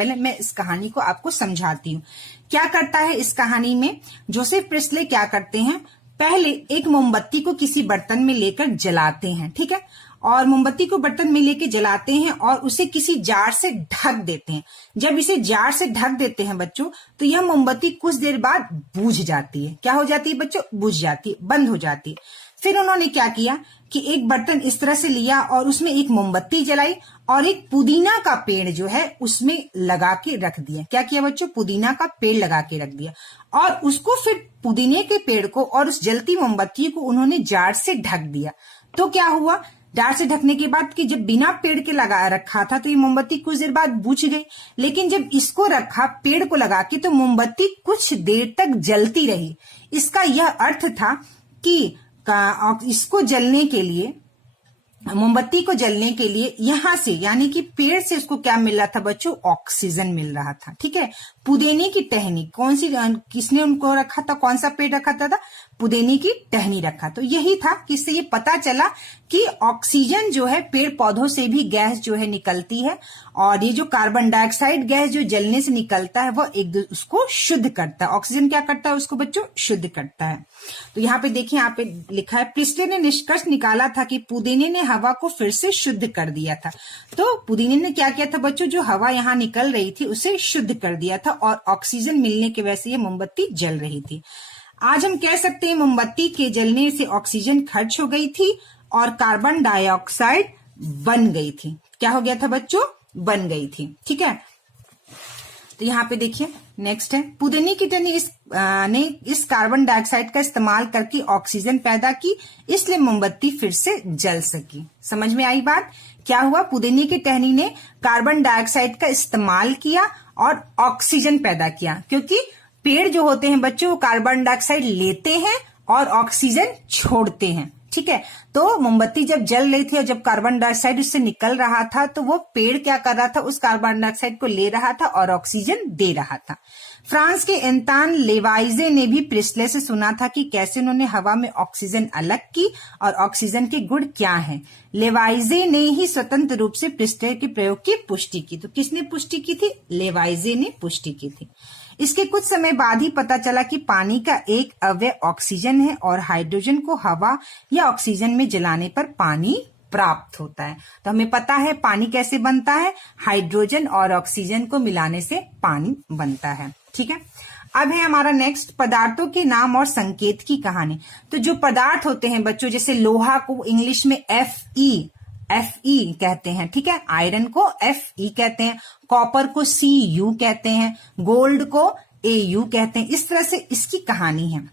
पहले मैं इस कहानी को आपको समझाती हूँ। क्या करता है इस कहानी में, जोसेफ प्रिस्ले क्या करते हैं, पहले एक मोमबत्ती को किसी बर्तन में लेकर जलाते हैं, ठीक है, और मोमबत्ती को बर्तन में लेके जलाते हैं और उसे किसी जार से ढक देते हैं। जब इसे जार से ढक देते हैं बच्चों, तो यह मोमबत्ती कुछ देर बाद बुझ जाती है। क्या हो जाती है बच्चों? बुझ जाती है, बंद हो जाती है। फिर उन्होंने क्या किया कि एक बर्तन इस तरह से लिया और उसमें एक मोमबत्ती जलाई और एक पुदीना का पेड़ जो है उसमें लगा के रख दिया। क्या किया बच्चों? पुदीना का पेड़ लगा के रख दिया और उसको फिर पुदीने के पेड़ को और उस जलती मोमबत्ती को उन्होंने जार से ढक दिया। तो क्या हुआ, जार से ढकने के बाद कि जब बिना पेड़ के लगा रखा था तो ये मोमबत्ती कुछ देर बाद बुझ गई, लेकिन जब इसको रखा पेड़ को लगा के तो मोमबत्ती कुछ देर तक जलती रही। इसका यह अर्थ था कि इसको जलने के लिए, मोमबत्ती को जलने के लिए यहां से यानी कि पेड़ से उसको क्या मिल रहा था बच्चों? ऑक्सीजन मिल रहा था, ठीक है। पुदीने की टहनी कौन सी, किसने उनको रखा था, कौन सा पेड़ रखा था? पुदीने की टहनी रखा। तो यही था कि इससे ये पता चला कि ऑक्सीजन जो है पेड़ पौधों से भी गैस जो है निकलती है और ये जो कार्बन डाइऑक्साइड गैस जो जलने से निकलता है वो उसको शुद्ध करता है। ऑक्सीजन क्या करता है? उसको बच्चों शुद्ध करता है। तो यहाँ पे देखिए, यहाँ पे लिखा है प्रिस्ले ने निष्कर्ष निकाला था कि पुदीने ने हवा को फिर से शुद्ध कर दिया था। तो पुदीने ने क्या किया था बच्चों? जो हवा यहाँ निकल रही थी उसे शुद्ध कर दिया था और ऑक्सीजन मिलने की वजह से ये मोमबत्ती जल रही थी। आज हम कह सकते हैं मोमबत्ती के जलने से ऑक्सीजन खर्च हो गई थी और कार्बन डाइऑक्साइड बन गई थी। क्या हो गया था बच्चों? बन गई थी, ठीक है। तो यहाँ पे देखिए नेक्स्ट है, पुदीने की टहनी ने इस कार्बन डाइऑक्साइड का इस्तेमाल करके ऑक्सीजन पैदा की, इसलिए मोमबत्ती फिर से जल सकी। समझ में आई बात? क्या हुआ? पुदीने की टहनी ने कार्बन डाइऑक्साइड का इस्तेमाल किया और ऑक्सीजन पैदा किया, क्योंकि पेड़ जो होते हैं बच्चों वो कार्बन डाइऑक्साइड लेते हैं और ऑक्सीजन छोड़ते हैं, ठीक है। तो मोमबत्ती जब जल रही थी और जब कार्बन डाइऑक्साइड उससे निकल रहा था तो वो पेड़ क्या कर रहा था? उस कार्बन डाइऑक्साइड को ले रहा था और ऑक्सीजन दे रहा था। फ्रांस के एंतान लेवाइजे ने भी प्रिस्ले से सुना था कि कैसे उन्होंने हवा में ऑक्सीजन अलग की और ऑक्सीजन के गुण क्या हैं। लेवाइजे ने ही स्वतंत्र रूप से प्रिस्ले के प्रयोग की पुष्टि की। तो किसने पुष्टि की थी? लेवाइजे ने पुष्टि की थी। इसके कुछ समय बाद ही पता चला कि पानी का एक अवयव ऑक्सीजन है और हाइड्रोजन को हवा या ऑक्सीजन में जलाने पर पानी प्राप्त होता है। तो हमें पता है पानी कैसे बनता है, हाइड्रोजन और ऑक्सीजन को मिलाने से पानी बनता है, ठीक है। अब है हमारा नेक्स्ट पदार्थों के नाम और संकेत की कहानी। तो जो पदार्थ होते हैं बच्चों, जैसे लोहा को इंग्लिश में Fe कहते हैं, ठीक है, आयरन को Fe कहते हैं, कॉपर को Cu कहते हैं, गोल्ड को Au कहते हैं। इस तरह से इसकी कहानी है।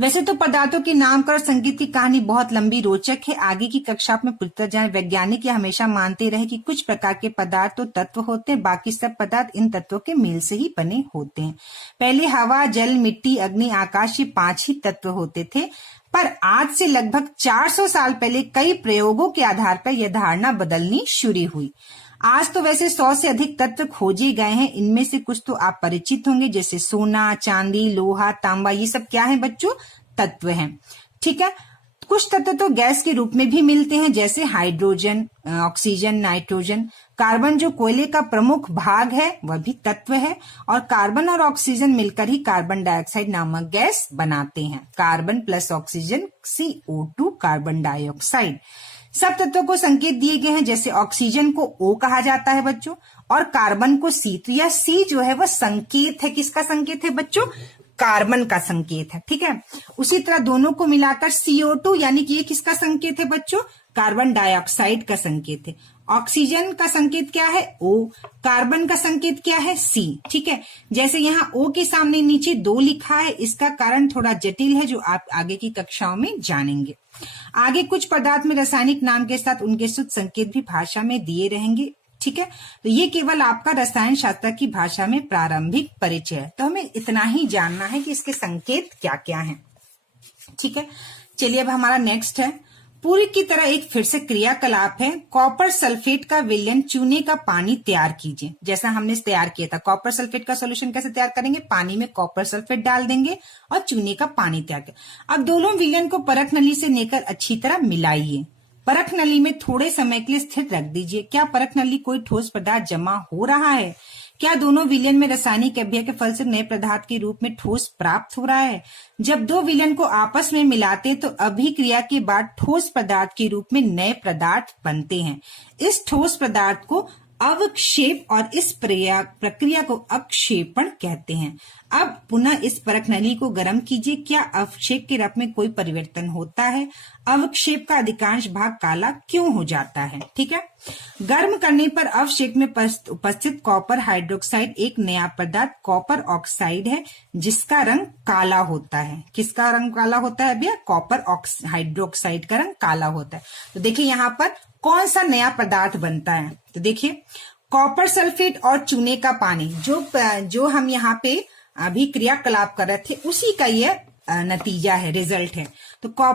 वैसे तो पदार्थों के नामकरण और संकेत की कहानी बहुत लंबी रोचक है, आगे की कक्षा में पूछता जाए। वैज्ञानिक ये हमेशा मानते रहे कि कुछ प्रकार के पदार्थ तो तत्व होते हैं, बाकी सब पदार्थ इन तत्वों के मेल से ही बने होते हैं। पहले हवा, जल, मिट्टी, अग्नि, आकाश, ये 5 ही तत्व होते थे, पर आज से लगभग 400 साल पहले कई प्रयोगों के आधार पर यह धारणा बदलनी शुरू हुई। आज तो वैसे 100 से अधिक तत्व खोजे गए हैं। इनमें से कुछ तो आप परिचित होंगे, जैसे सोना, चांदी, लोहा, तांबा, ये सब क्या है बच्चों? तत्व हैं, ठीक है। कुछ तत्व तो गैस के रूप में भी मिलते हैं, जैसे हाइड्रोजन, ऑक्सीजन, नाइट्रोजन। कार्बन जो कोयले का प्रमुख भाग है वह भी तत्व है और कार्बन और ऑक्सीजन मिलकर ही कार्बन डाइऑक्साइड नामक गैस बनाते हैं। Carbon plus oxygen CO2 carbon dioxide. सब तत्वों को संकेत दिए गए हैं, जैसे ऑक्सीजन को O कहा जाता है बच्चों और कार्बन को C। तो यह C जो है वह संकेत है, किसका संकेत है बच्चों? कार्बन का संकेत है, ठीक है। उसी तरह दोनों को मिलाकर CO2 यानी कि ये किसका संकेत है बच्चों? कार्बन डाइऑक्साइड का संकेत है। ऑक्सीजन का संकेत क्या है? O। कार्बन का संकेत क्या है? C, ठीक है। जैसे यहाँ O के सामने नीचे 2 लिखा है, इसका कारण थोड़ा जटिल है जो आप आगे की कक्षाओं में जानेंगे। आगे कुछ पदार्थ में रासायनिक नाम के साथ उनके शुद्ध संकेत भी भाषा में दिए रहेंगे, ठीक है। तो ये केवल आपका रसायन शास्त्र की भाषा में प्रारंभिक परिचय है, तो हमें इतना ही जानना है कि इसके संकेत क्या क्या हैं, ठीक है। चलिए अब हमारा नेक्स्ट है, पूरी की तरह एक फिर से क्रियाकलाप है। कॉपर सल्फेट का विलयन चूने का पानी तैयार कीजिए। जैसा हमने तैयार किया था, कॉपर सल्फेट का सोल्यूशन कैसे तैयार करेंगे? पानी में कॉपर सल्फेट डाल देंगे और चूने का पानी तैयार कर। अब दोनों विलयन को परख नली से लेकर अच्छी तरह मिलाइए। परख नली में थोड़े समय के लिए स्थिर रख दीजिए। क्या परख नली कोई ठोस पदार्थ जमा हो रहा है? क्या दोनों विलयन में रासायनिक अभिक्रिया के फल से नए पदार्थ के रूप में ठोस प्राप्त हो रहा है? जब दो विलयन को आपस में मिलाते तो अभिक्रिया के बाद ठोस पदार्थ के रूप में नए पदार्थ बनते हैं। इस ठोस पदार्थ को अवक्षेप और इस प्रक्रिया को अक्षेपण कहते हैं। अब पुनः इस परख नली को गर्म कीजिए। क्या अवक्षेप के रस में कोई परिवर्तन होता है? अवक्षेप का अधिकांश भाग काला क्यों हो जाता है? ठीक है, गर्म करने पर अवक्षेप में उपस्थित कॉपर हाइड्रोक्साइड एक नया पदार्थ कॉपर ऑक्साइड है जिसका रंग काला होता है। किसका रंग काला होता है भैया? कॉपर हाइड्रोक्साइड का रंग काला होता है। तो देखिए यहाँ पर कौन सा नया पदार्थ बनता है? तो देखिए कॉपर सल्फेट और चूने का पानी, जो हम यहाँ पे अभी क्रियाकलाप कर रहे थे उसी का यह नतीजा है, रिजल्ट है। तो कॉपर